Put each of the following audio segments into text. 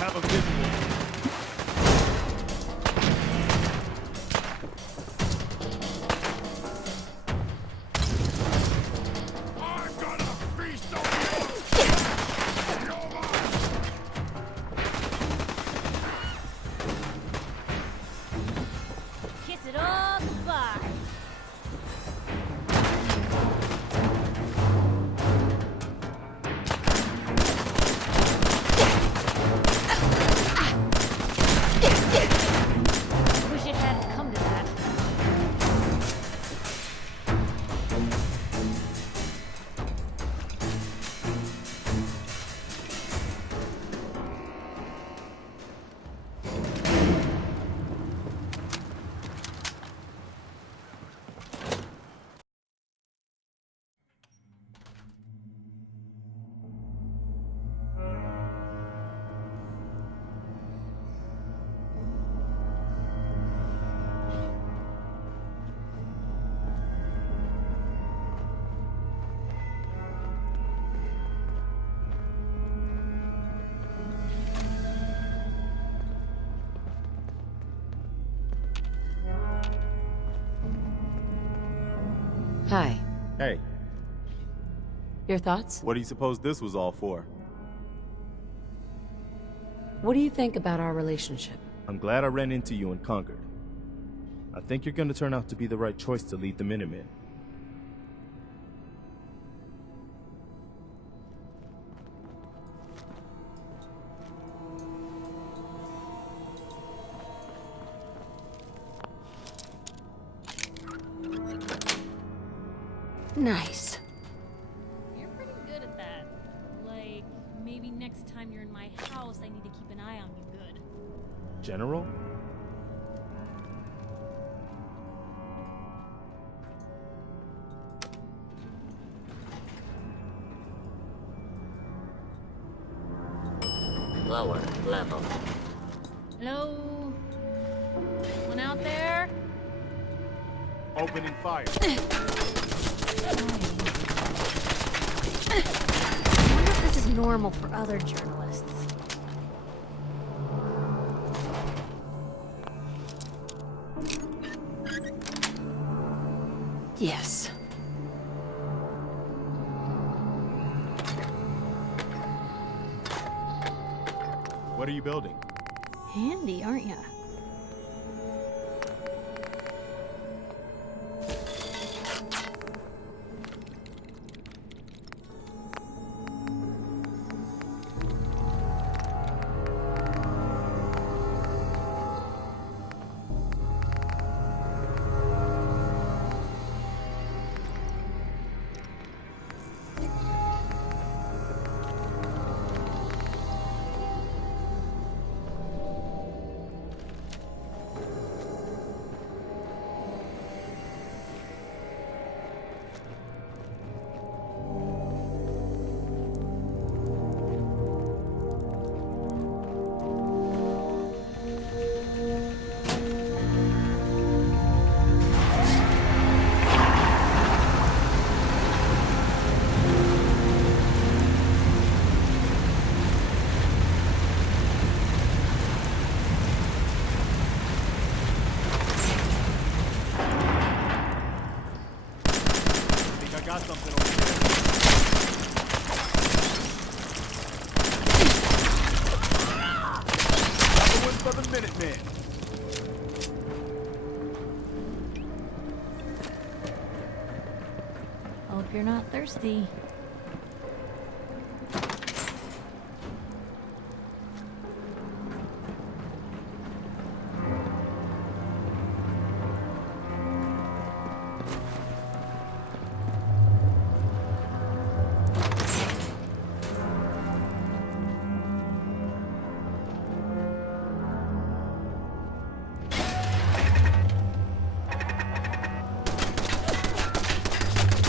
Have a visual. Kiss it all goodbye. Wish it hadn't come to that. Hi. Hey, Your thoughts? what do you suppose this was all for? What do you think about our relationship? I'm glad I ran into you in Concord. I think you're gonna turn out to be the right choice to lead the Minutemen. Nice. You're pretty good at that. Like, maybe next time you're in my house, I need to keep an eye on you good. General? Lower level. Hello? Anyone out there? Opening fire. I wonder if this is normal for other journalists. Yes. What are you building? Handy, aren't ya? I got something over here. Another one for the Minutemen. Hope you're not thirsty.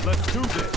Let's do this.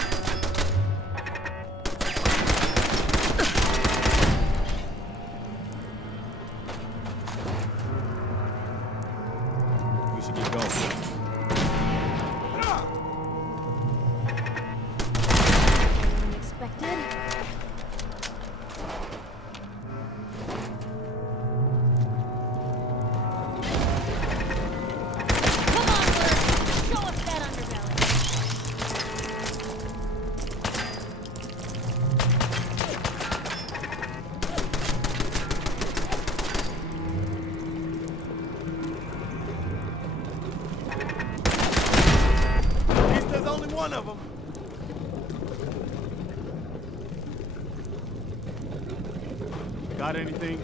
Got anything?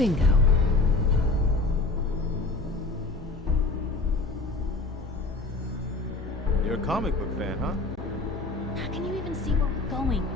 Bingo. You're a comic book fan, huh? How can you even see where we're going?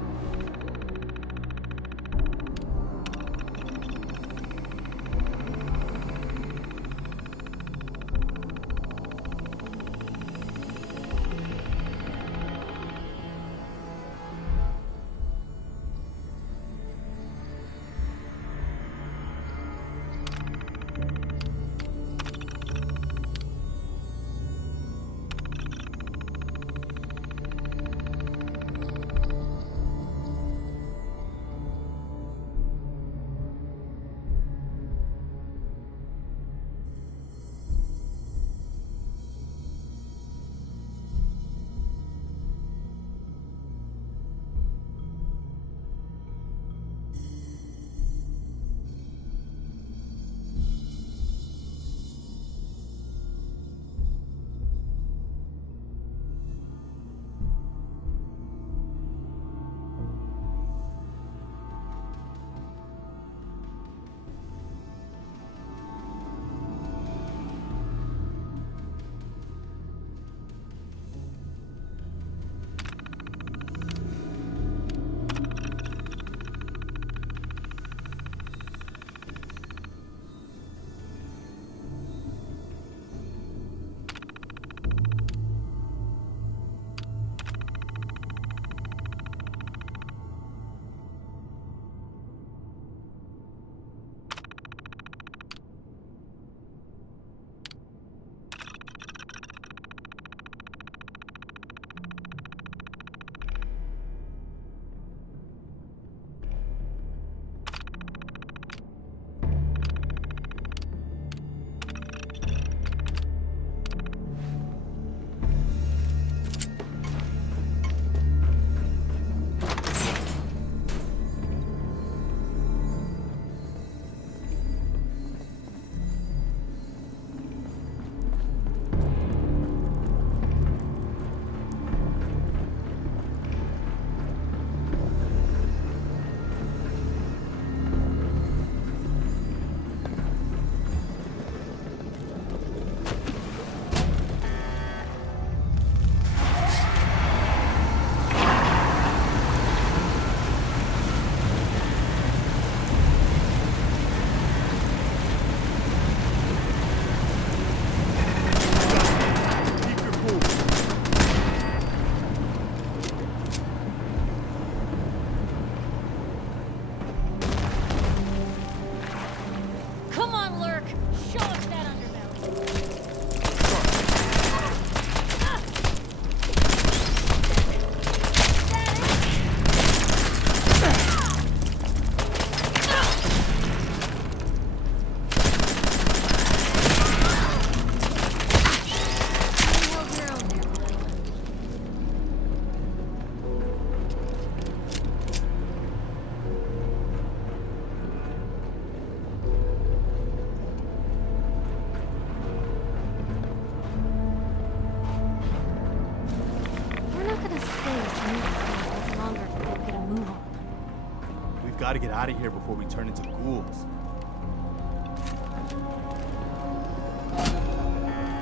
gotta get out of here before we turn into ghouls.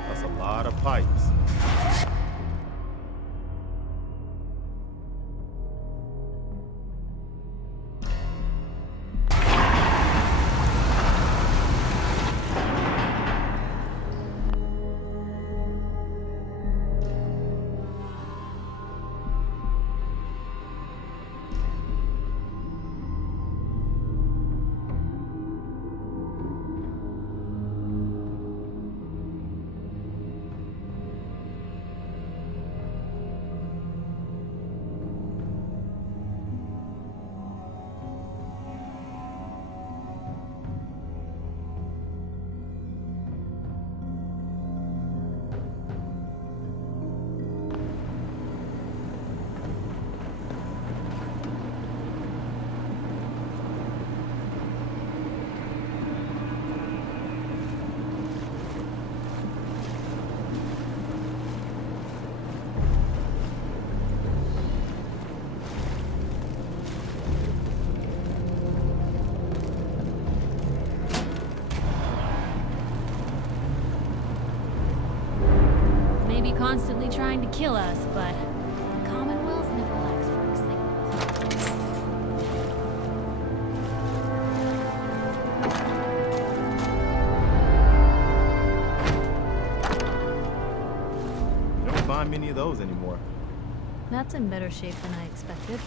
That's a lot of pipes. Constantly trying to kill us, but the Commonwealth never lacks for excitement. You don't find many of those anymore. That's in better shape than I expected.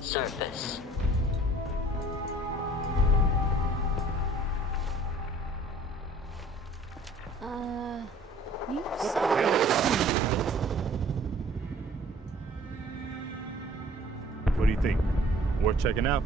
Surface. You What the hell? What do you think? Worth checking out?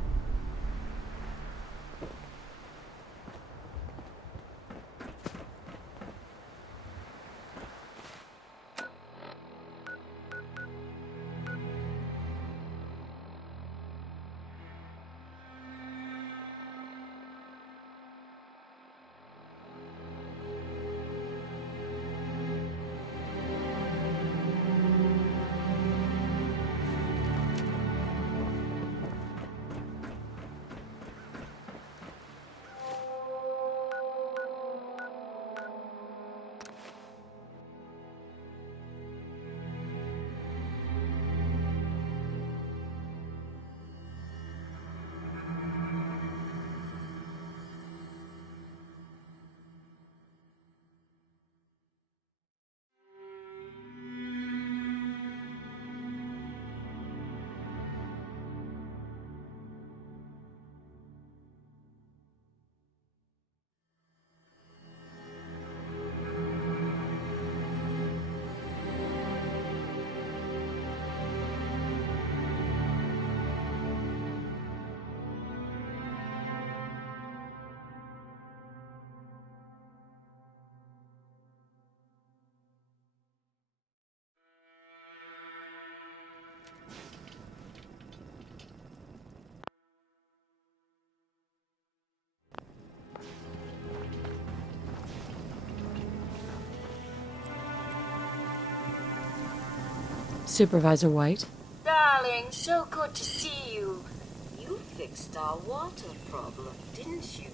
Supervisor White? Darling, so good to see you. You fixed our water problem, didn't you?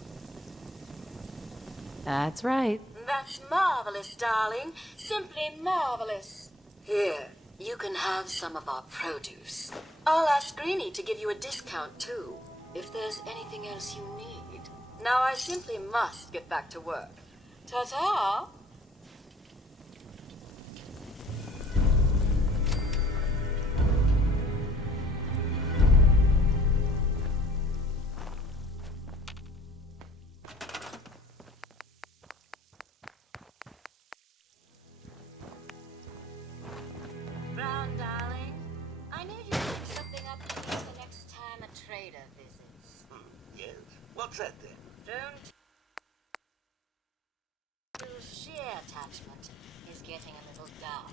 That's right. That's marvelous, darling. Simply marvelous. Here, you can have some of our produce. I'll ask Greenie to give you a discount, too, if there's anything else you need. Now I simply must get back to work. Ta-ta! What's that then? Don't. The shear attachment is getting a little dark.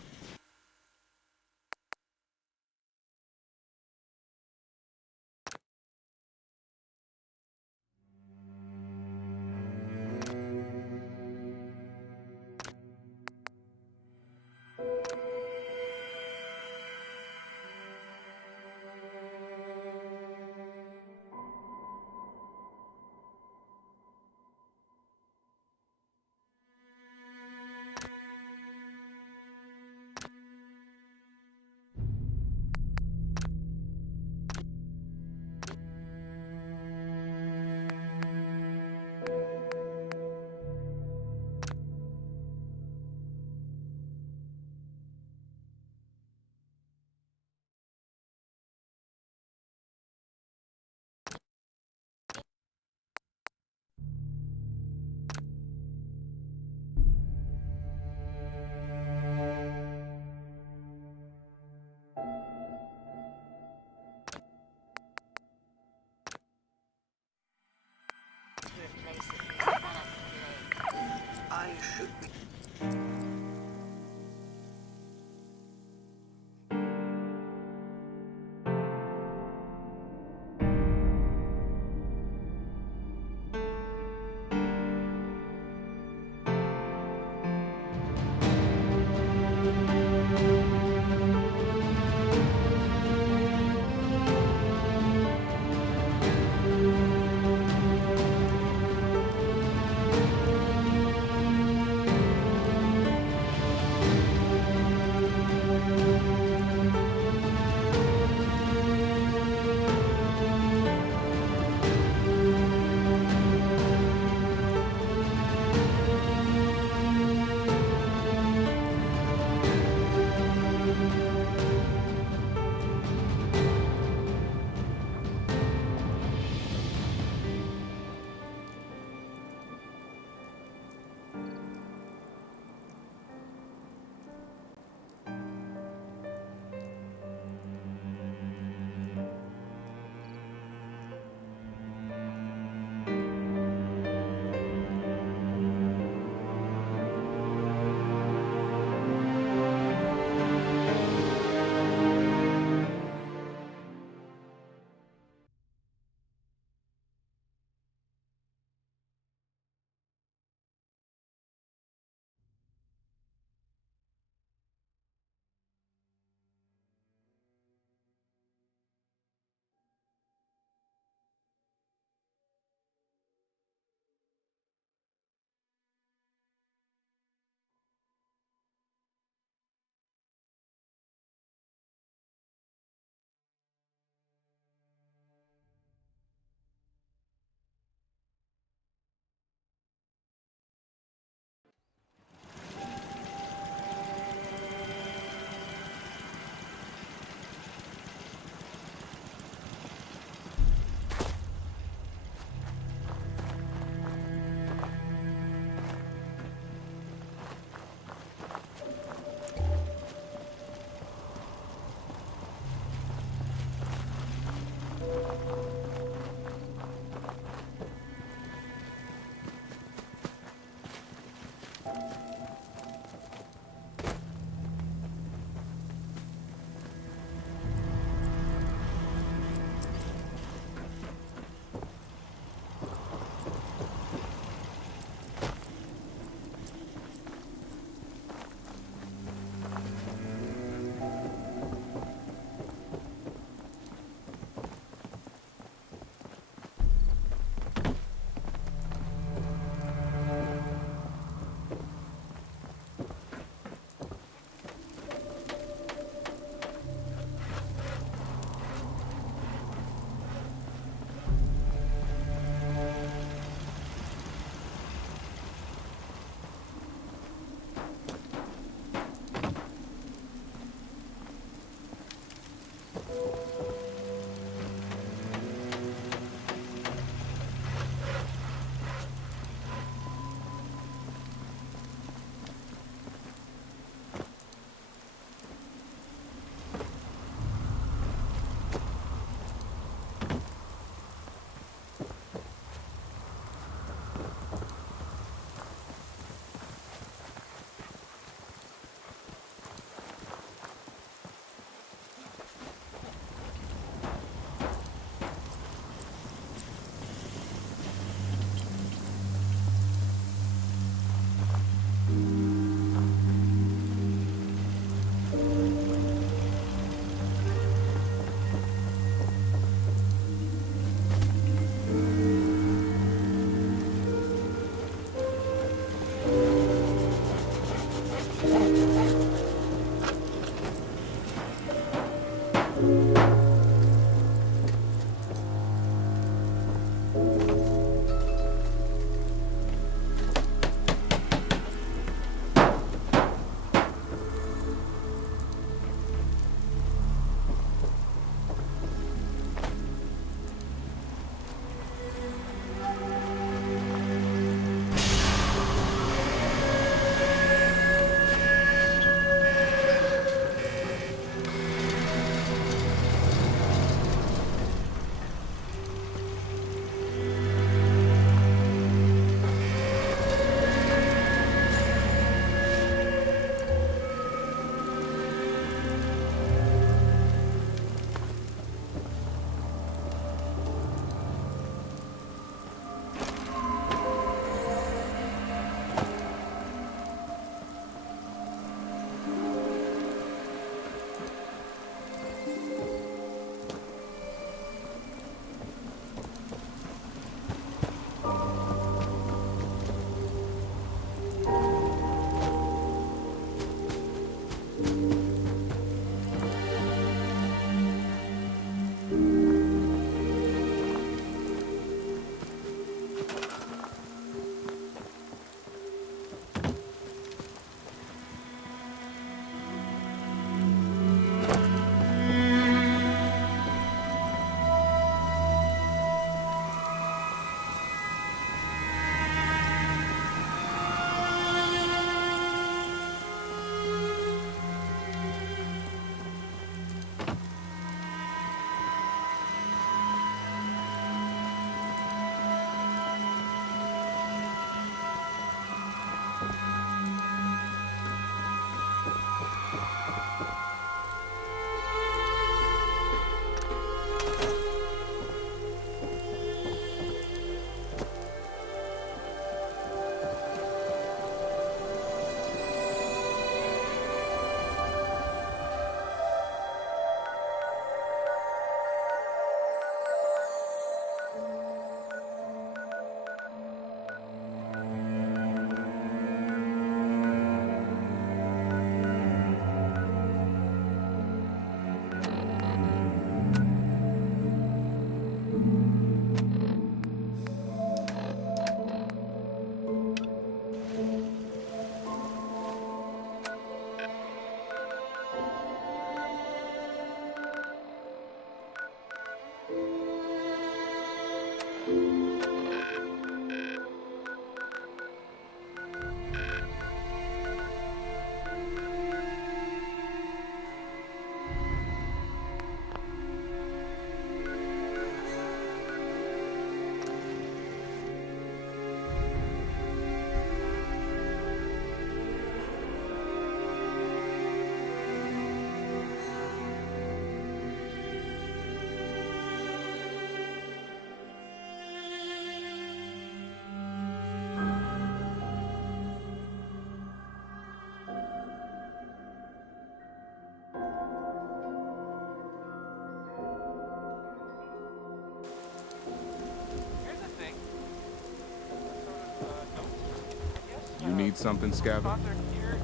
need something, Scabby? Sponsor here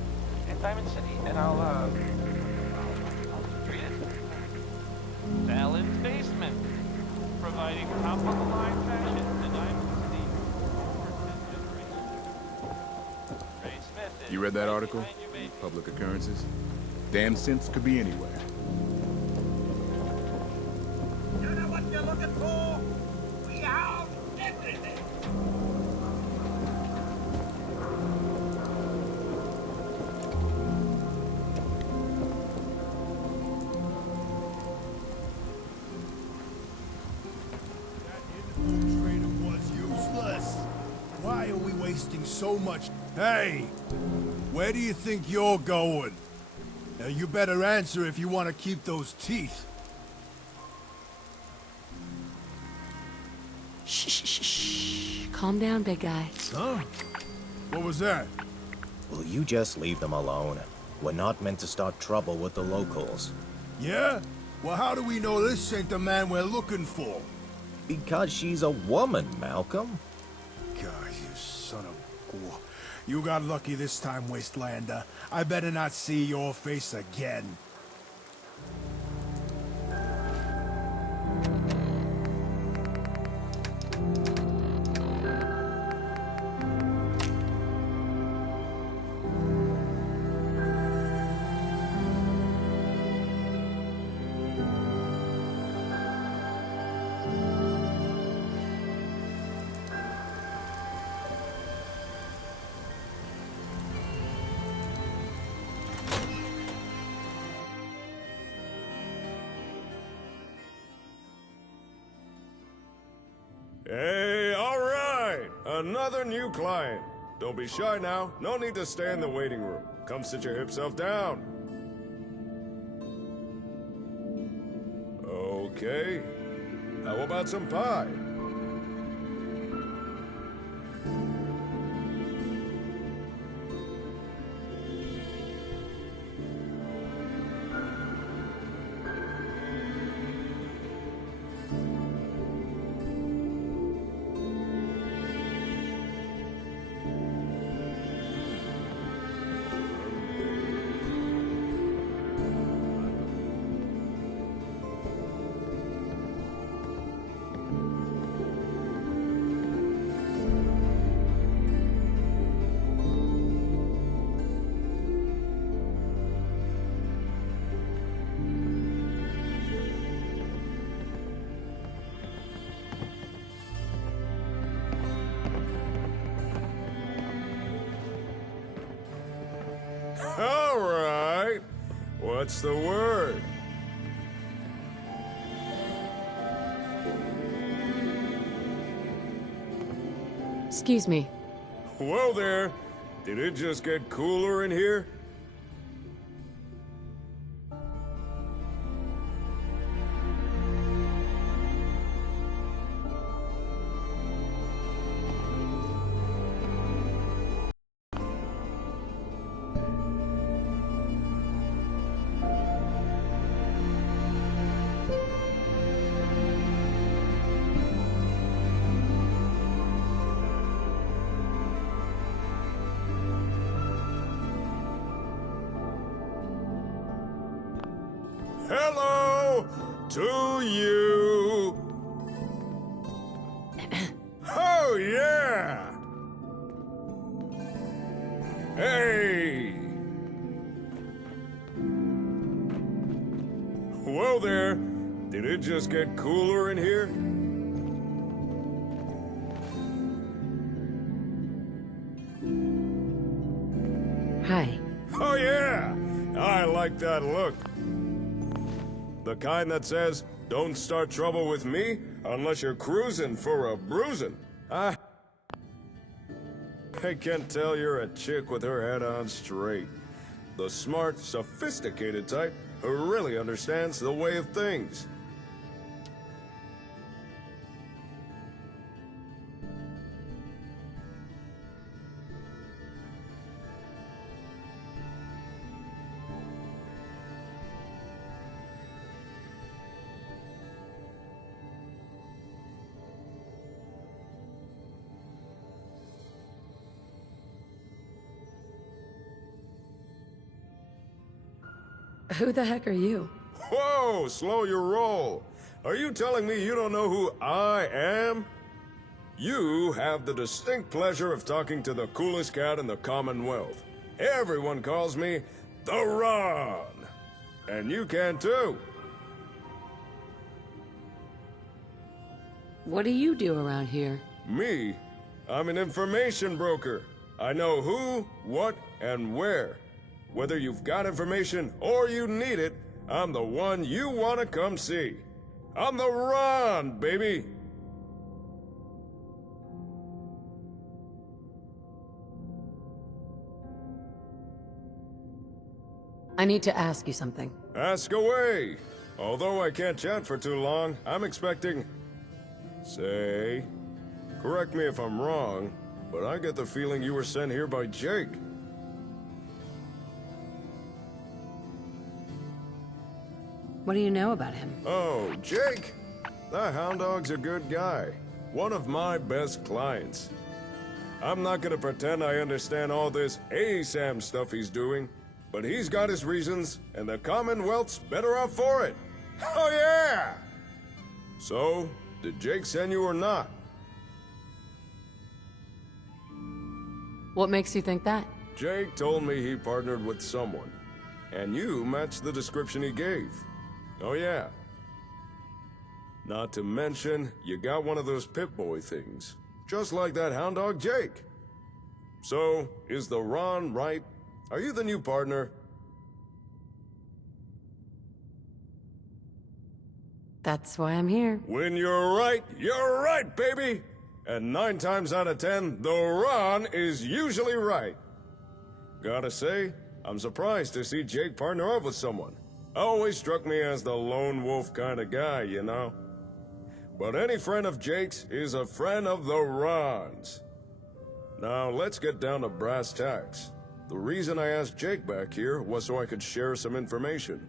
in Diamond City, and I'll treat it. Talon's Basement, providing top-of-the-line fashion in Diamond City for 10 generations. Ray Smith is You read that right article? behind you, baby. Public occurrences? Damn sense could be anywhere. You know what you're looking for? We have everything. Trader was useless. Why are we wasting so much? Hey, where do you think you're going? Now you better answer if you want to keep those teeth. Shh, shh, shh, shh. Calm down, big guy. Huh? What was that? Will you just leave them alone? We're not meant to start trouble with the locals. Yeah? Well, how do we know this ain't the man we're looking for? Because she's a woman, Malcolm. God, you son of a... You got lucky this time, Wastelander. I better not see your face again. Hey, all right! Another new client. Don't be shy now. No need to stay in the waiting room. Come sit your hip self down. Okay. How about some pie? All right. What's the word? Excuse me. Whoa there. Did it just get cooler in here? Hello to you. Oh, yeah. Hey. Whoa there. Did it just get cooler in here? Hi. Oh, yeah. I like that look. The kind that says, don't start trouble with me unless you're cruising for a bruising. I can tell you're a chick with her head on straight. The smart, sophisticated type who really understands the way of things. Who the heck are you? Whoa, slow your roll. Are you telling me you don't know who I am? You have the distinct pleasure of talking to the coolest cat in the Commonwealth. Everyone calls me the Ron. And you can too. What do you do around here? Me? I'm an information broker. I know who, what, and where. Whether you've got information or you need it, I'm the one you want to come see. I'm the Ron, baby. I need to ask you something. Ask away. Although I can't chat for too long, I'm expecting... Say... Correct me if I'm wrong, but I get the feeling you were sent here by Jake. What do you know about him? Oh, Jake? That hound dog's a good guy. One of my best clients. I'm not gonna pretend I understand all this ASAM stuff he's doing, but he's got his reasons, and the Commonwealth's better off for it. Oh yeah! So, did Jake send you or not? What makes you think that? Jake told me he partnered with someone, and you matched the description he gave. Oh yeah. Not to mention, you got one of those Pip-Boy things, just like that hound dog Jake. So, is the Ron right? Are you the new partner? That's why I'm here. When you're right, baby! And 9 times out of 10, the Ron is usually right. Gotta say, I'm surprised to see Jake partner up with someone. Always struck me as the lone wolf kind of guy, you know? But any friend of Jake's is a friend of the Ron's. Now, let's get down to brass tacks. The reason I asked Jake back here was so I could share some information.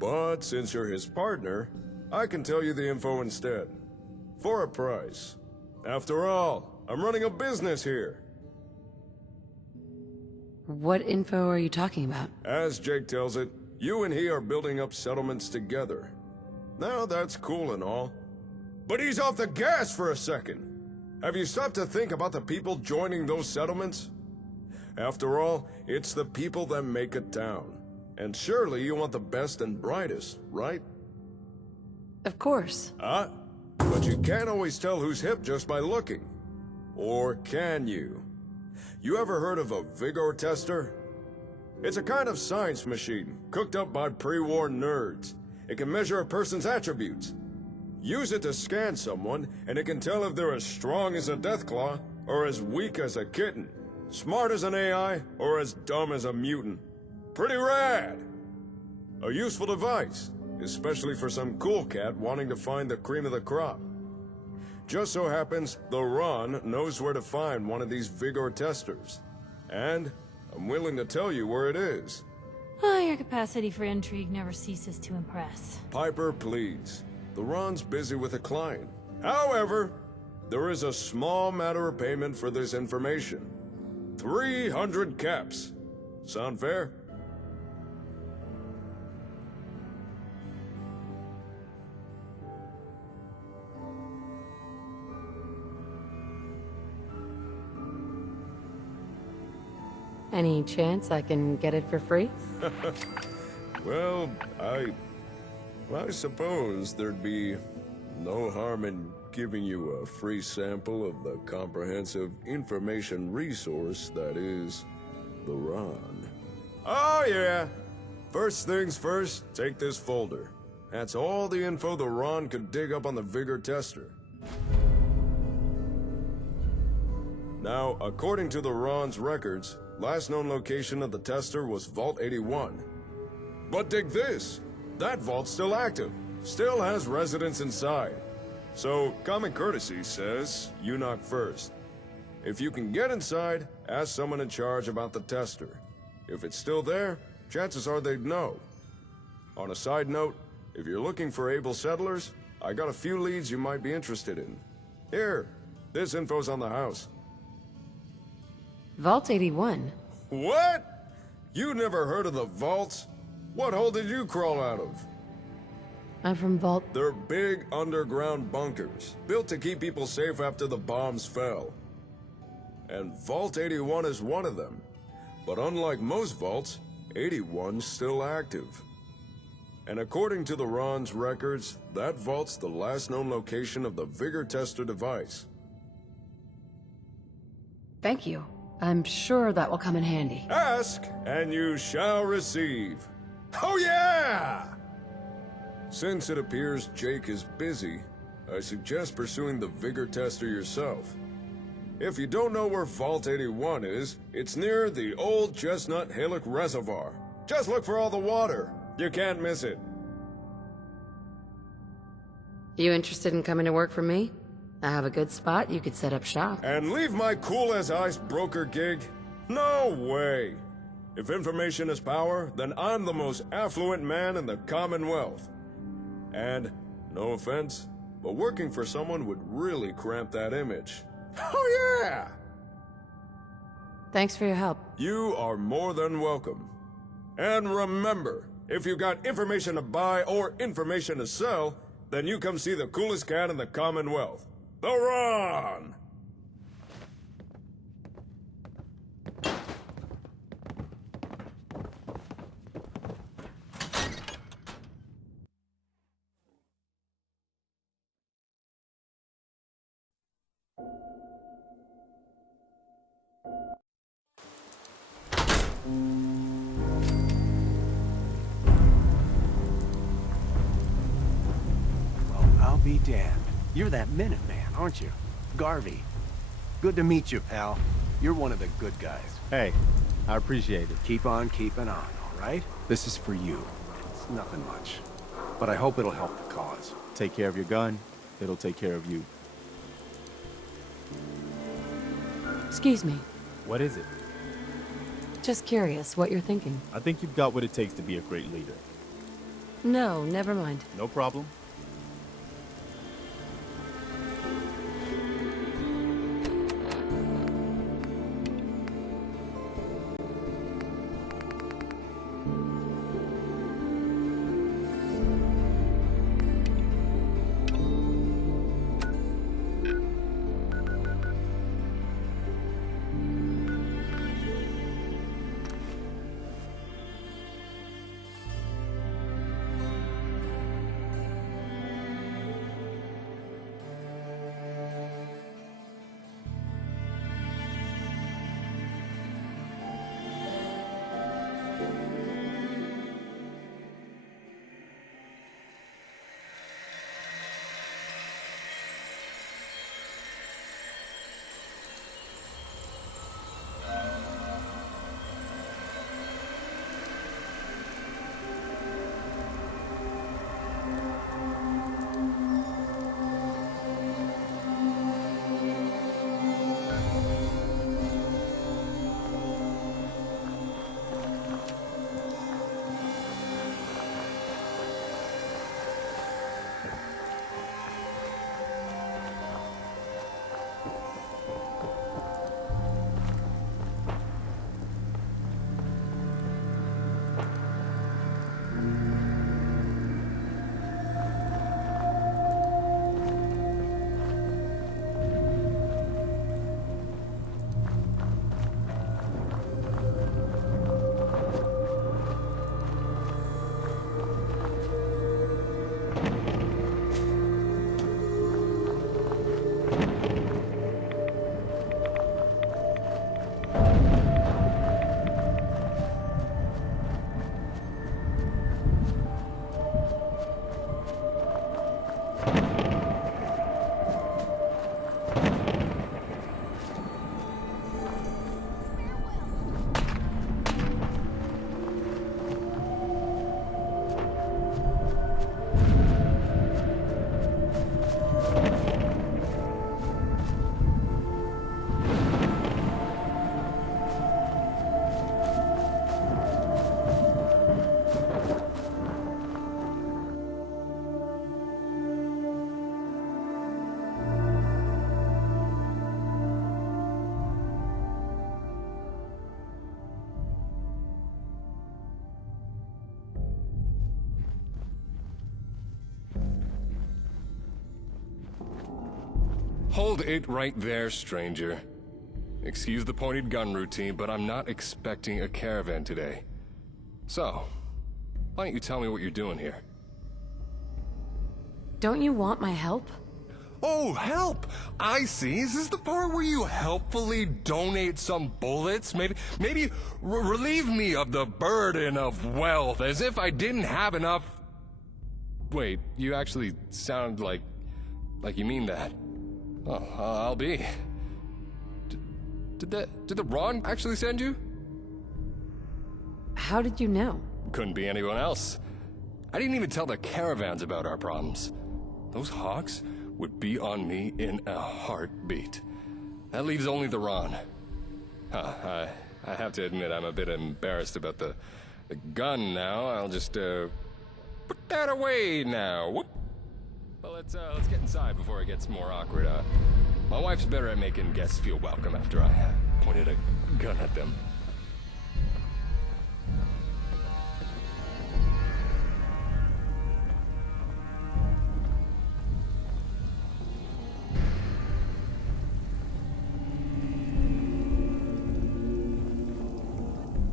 But since you're his partner, I can tell you the info instead. For a price. After all, I'm running a business here. What info are you talking about? As Jake tells it, you and he are building up settlements together. Now that's cool and all. But ease off the gas for a second. Have you stopped to think about the people joining those settlements? After all, it's the people that make a town. And surely you want the best and brightest, right? Of course. But you can't always tell who's hip just by looking. Or can you? You ever heard of a vigor tester? It's a kind of science machine, cooked up by pre-war nerds. It can measure a person's attributes. Use it to scan someone, and it can tell if they're as strong as a deathclaw, or as weak as a kitten. Smart as an AI, or as dumb as a mutant. Pretty rad! A useful device, especially for some cool cat wanting to find the cream of the crop. Just so happens, the Ron knows where to find one of these vigor testers. And I'm willing to tell you where it is. Oh, your capacity for intrigue never ceases to impress. Piper, please. The Ron's busy with a client. However, there is a small matter of payment for this information. 300 caps. Sound fair? Any chance I can get it for free? Well, I suppose there'd be no harm in giving you a free sample of the comprehensive information resource that is the Ron. Oh yeah! First things first, take this folder. That's all the info the Ron could dig up on the Vigor tester. Now, according to the Ron's records, last known location of the tester was Vault 81. But dig this! That vault's still active. Still has residents inside. So, common courtesy says, you knock first. If you can get inside, ask someone in charge about the tester. If it's still there, chances are they'd know. On a side note, if you're looking for able settlers, I got a few leads you might be interested in. Here, this info's on the house. Vault 81. What? You never heard of the vaults? What hole did you crawl out of? I'm from Vault. They're big underground bunkers, built to keep people safe after the bombs fell. And Vault 81 is one of them. But unlike most vaults, 81's still active. And according to the Ron's records, that vault's the last known location of the Vigor Tester device. Thank you. I'm sure that will come in handy. Ask, and you shall receive. Oh yeah! Since it appears Jake is busy, I suggest pursuing the Vigor Tester yourself. If you don't know where Vault 81 is, it's near the old Chestnut Hillock Reservoir. Just look for all the water. You can't miss it. You interested in coming to work for me? I have a good spot you could set up shop. And leave my cool-as-ice broker gig? No way! If information is power, then I'm the most affluent man in the Commonwealth. And, no offense, but working for someone would really cramp that image. Oh yeah! Thanks for your help. You are more than welcome. And remember, if you got information to buy or information to sell, then you come see the coolest cat in the Commonwealth. The Ron! Well, I'll be damned. You're that Minuteman, aren't you? Garvey. Good to meet you, pal. You're one of the good guys. Hey, I appreciate it. Keep on keeping on, all right? This is for you. It's nothing much. But I hope it'll help the cause. Take care of your gun, it'll take care of you. Excuse me. What is it? Just curious what you're thinking. I think you've got what it takes to be a great leader. No, never mind. No problem. Hold it right there, stranger. Excuse the pointed gun routine, but I'm not expecting a caravan today. So, why don't you tell me what you're doing here? Don't you want my help? Oh, help! I see. Is this the part where you helpfully donate some bullets? Maybe relieve me of the burden of wealth, as if I didn't have enough... Wait, you actually sound like you mean that. Oh, I'll be. Did the Ron actually send you? How did you know? Couldn't be anyone else. I didn't even tell the caravans about our problems. Those hawks would be on me in a heartbeat. That leaves only the Ron. I have to admit I'm a bit embarrassed about the gun now. I'll just put that away now. Whoop. Well, let's get inside before it gets more awkward. My wife's better at making guests feel welcome after I pointed a gun at them.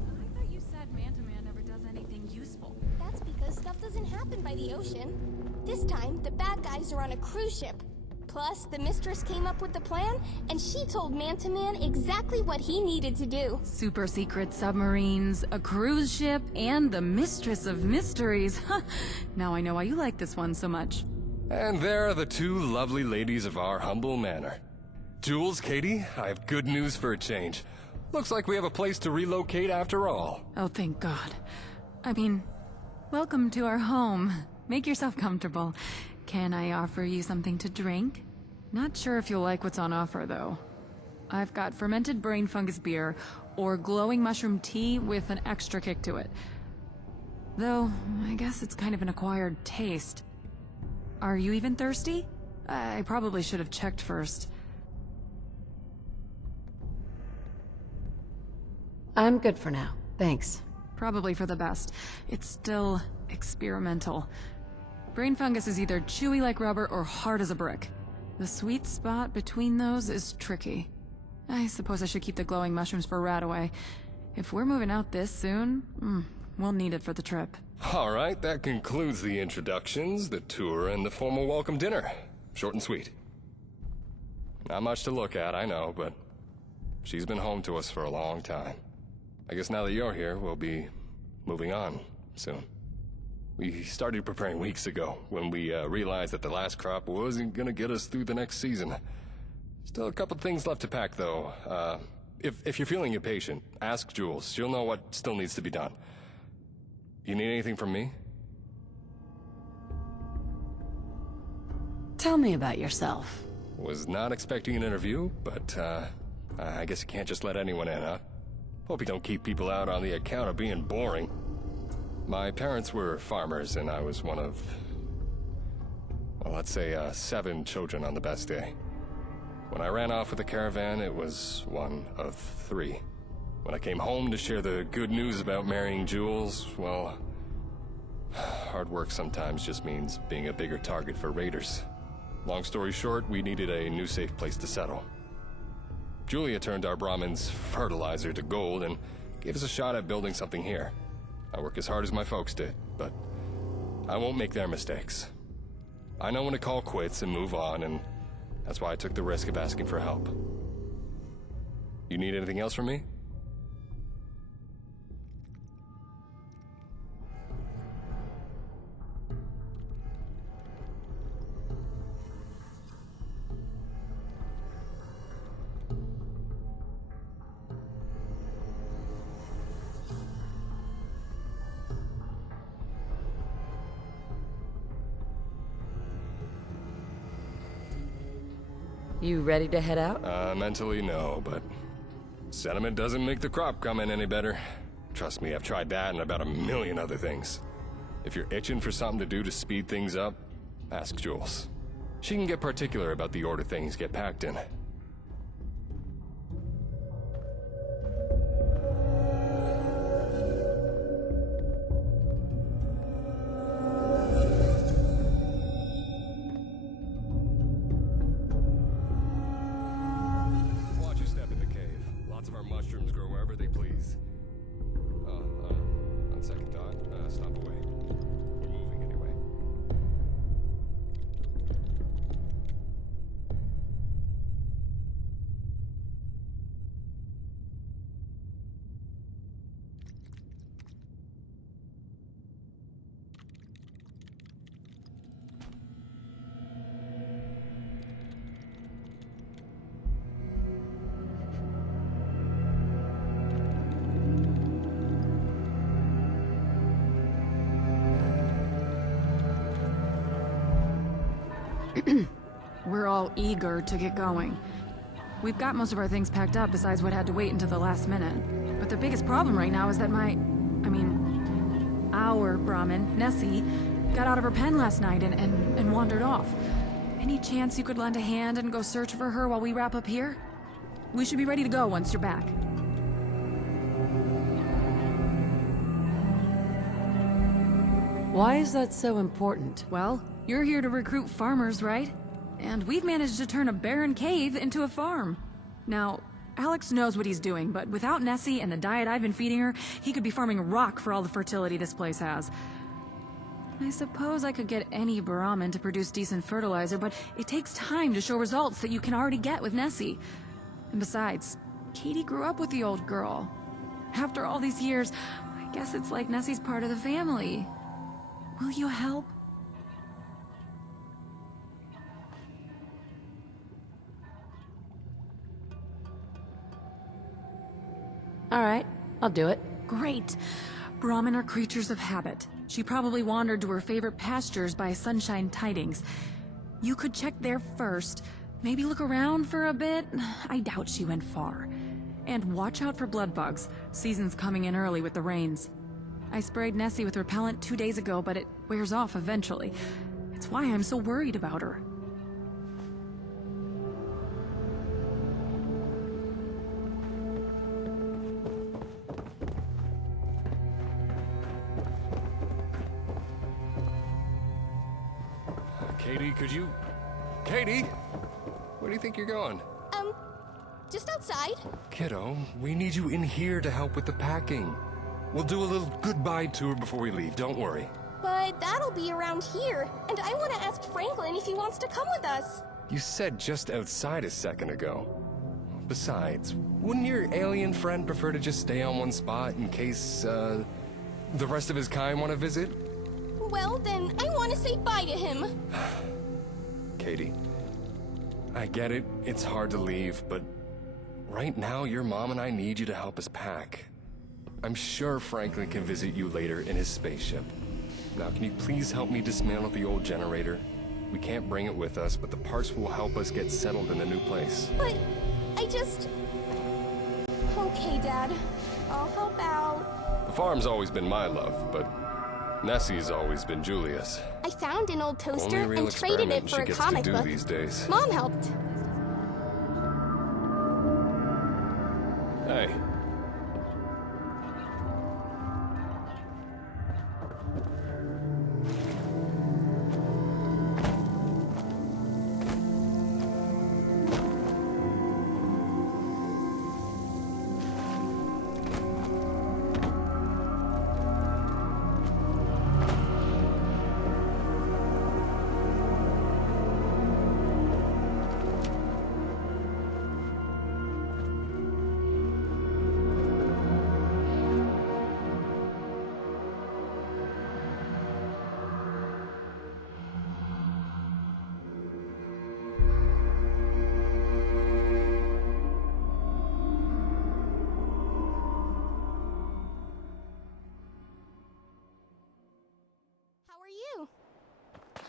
I thought you said Man-to-Man never does anything useful. That's because stuff doesn't happen by the ocean. This time, the bad guys are on a cruise ship. Plus, the mistress came up with the plan, and she told Man-to-Man exactly what he needed to do. Super secret submarines, a cruise ship, and the mistress of mysteries. Now I know why you like this one so much. And there are the two lovely ladies of our humble manor. Jules, Katie, I have good news for a change. Looks like we have a place to relocate after all. Oh, thank God. I mean, welcome to our home. Make yourself comfortable. Can I offer you something to drink? Not sure if you'll like what's on offer, though. I've got fermented brain fungus beer, or glowing mushroom tea with an extra kick to it. Though, I guess it's kind of an acquired taste. Are you even thirsty? I probably should have checked first. I'm good for now. Thanks. Probably for the best. It's still experimental. Brain fungus is either chewy like rubber or hard as a brick. The sweet spot between those is tricky. I suppose I should keep the glowing mushrooms for Radaway. If we're moving out this soon, we'll need it for the trip. All right, that concludes the introductions, the tour, and the formal welcome dinner. Short and sweet. Not much to look at, I know, but she's been home to us for a long time. I guess now that you're here, we'll be moving on soon. We started preparing weeks ago when we realized that the last crop wasn't gonna get us through the next season. Still a couple things left to pack, though. If you're feeling impatient, ask Jules. She'll know what still needs to be done. You need anything from me? Tell me about yourself. Was not expecting an interview, but I guess you can't just let anyone in, huh? Hope you don't keep people out on the account of being boring. My parents were farmers, and I was one of, well, let's say 7 children on the best day. When I ran off with the caravan, it was one of 3. When I came home to share the good news about marrying Jules, well, hard work sometimes just means being a bigger target for raiders. Long story short, we needed a new safe place to settle. Julia turned our Brahmin's fertilizer to gold and gave us a shot at building something here. I work as hard as my folks did, but I won't make their mistakes. I know when to call quits and move on, and that's why I took the risk of asking for help. You need anything else from me? You ready to head out? Mentally, no, but sentiment doesn't make the crop come in any better. Trust me, I've tried that and about a million other things. If you're itching for something to do to speed things up, ask Jules. She can get particular about the order things get packed in. we're all eager to get going. We've got most of our things packed up besides what had to wait until the last minute. But the biggest problem right now is that our Brahmin, Nessie, got out of her pen last night and wandered off. Any chance you could lend a hand and go search for her while we wrap up here? We should be ready to go once you're back. Why is that so important? Well, you're here to recruit farmers, right? And we've managed to turn a barren cave into a farm. Now, Alex knows what he's doing, but without Nessie and the diet I've been feeding her, he could be farming rock for all the fertility this place has. I suppose I could get any Brahmin to produce decent fertilizer, but it takes time to show results that you can already get with Nessie. And besides, Katie grew up with the old girl. After all these years, I guess it's like Nessie's part of the family. Will you help? All right, I'll do it. Great. Brahmin are creatures of habit. She probably wandered to her favorite pastures by Sunshine Tidings. You could check there first. Maybe look around for a bit. I doubt she went far. And watch out for blood bugs. Season's coming in early with the rains. I sprayed Nessie with repellent 2 days ago, but it wears off eventually. It's why I'm so worried about her. Katie, could you... Katie! Where do you think you're going? Just outside. Kiddo, we need you in here to help with the packing. We'll do a little goodbye tour before we leave, don't worry. But that'll be around here, and I want to ask Franklin if he wants to come with us. You said just outside a second ago. Besides, wouldn't your alien friend prefer to just stay on one spot in case, the rest of his kind want to visit? Well, then I want to say bye to him. Katie, I get it, it's hard to leave, but right now your mom and I need you to help us pack. I'm sure Franklin can visit you later in his spaceship. Now, can you please help me dismantle the old generator? We can't bring it with us, but the parts will help us get settled in the new place. But I just... Okay, Dad. I'll help out. The farm's always been my love, but Nessie's always been Julia's. I found an old toaster Only real and traded it for a comic she gets to do book. these days. Mom helped. Hey.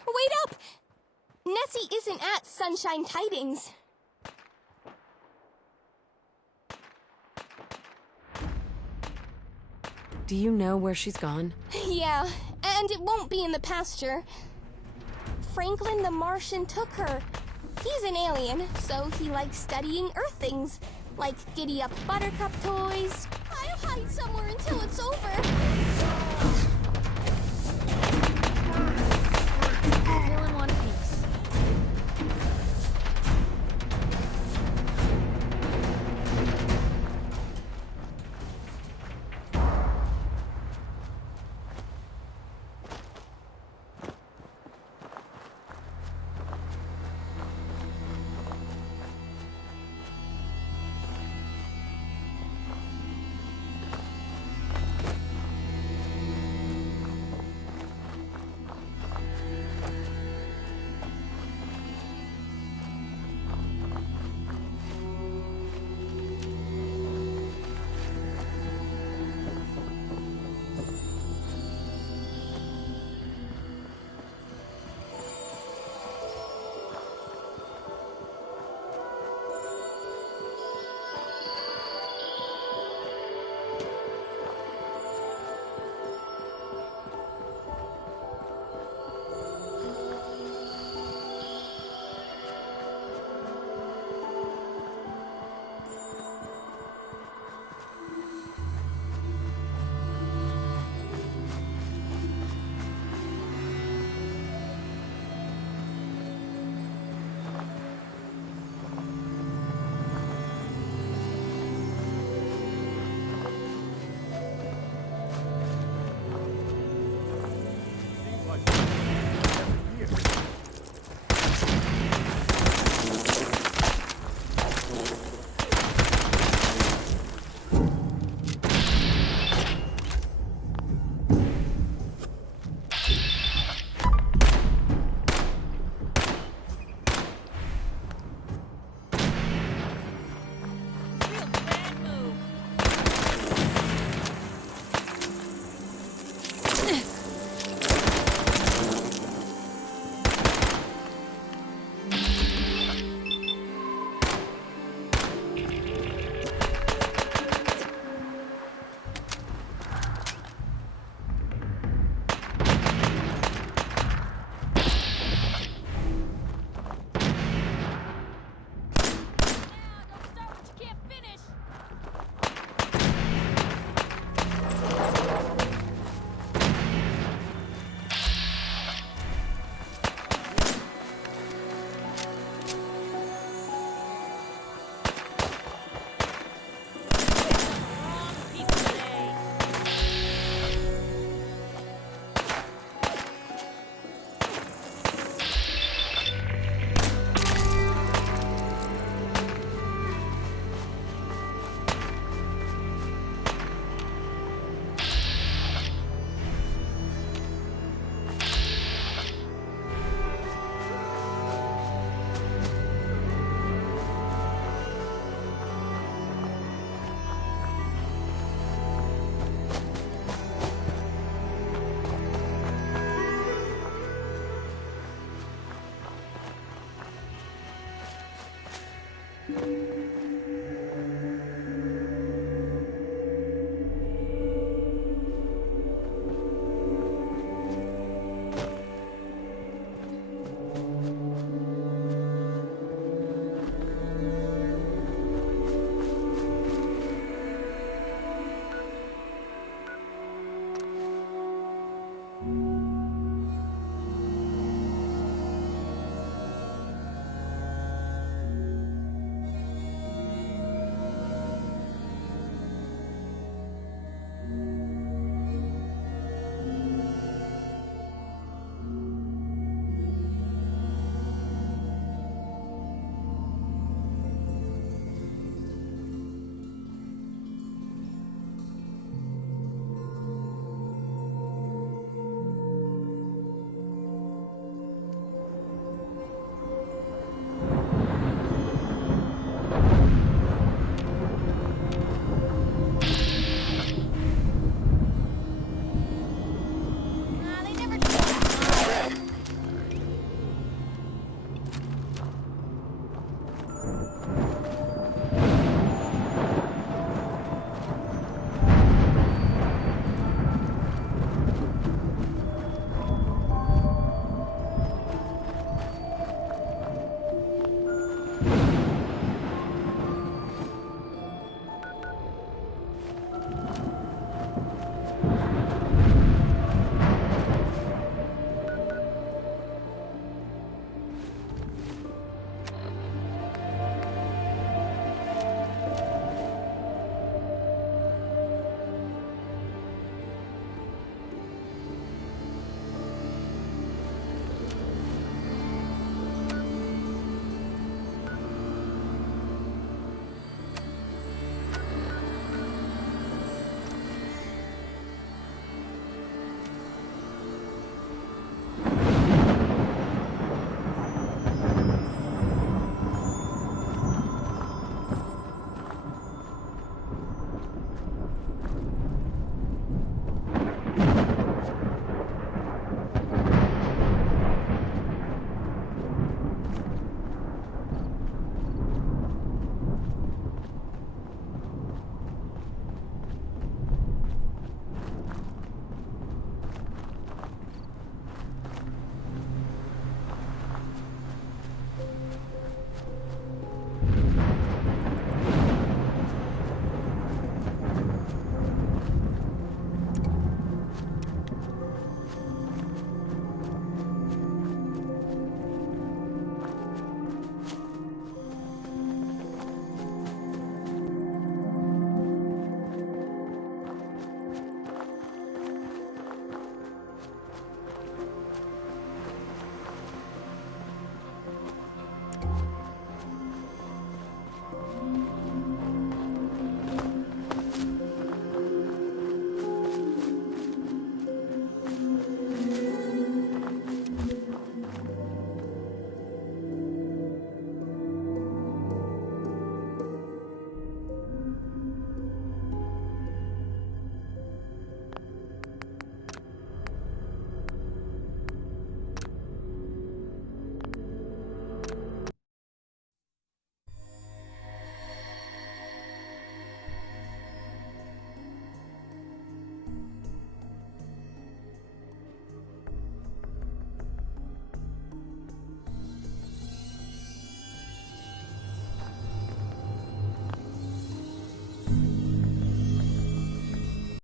Wait up! Nessie isn't at Sunshine Tidings. Do you know where she's gone? Yeah, and it won't be in the pasture. Franklin the Martian took her. He's an alien, so he likes studying Earth things, like giddy-up buttercup toys. I'll hide somewhere until it's over. Villain one piece.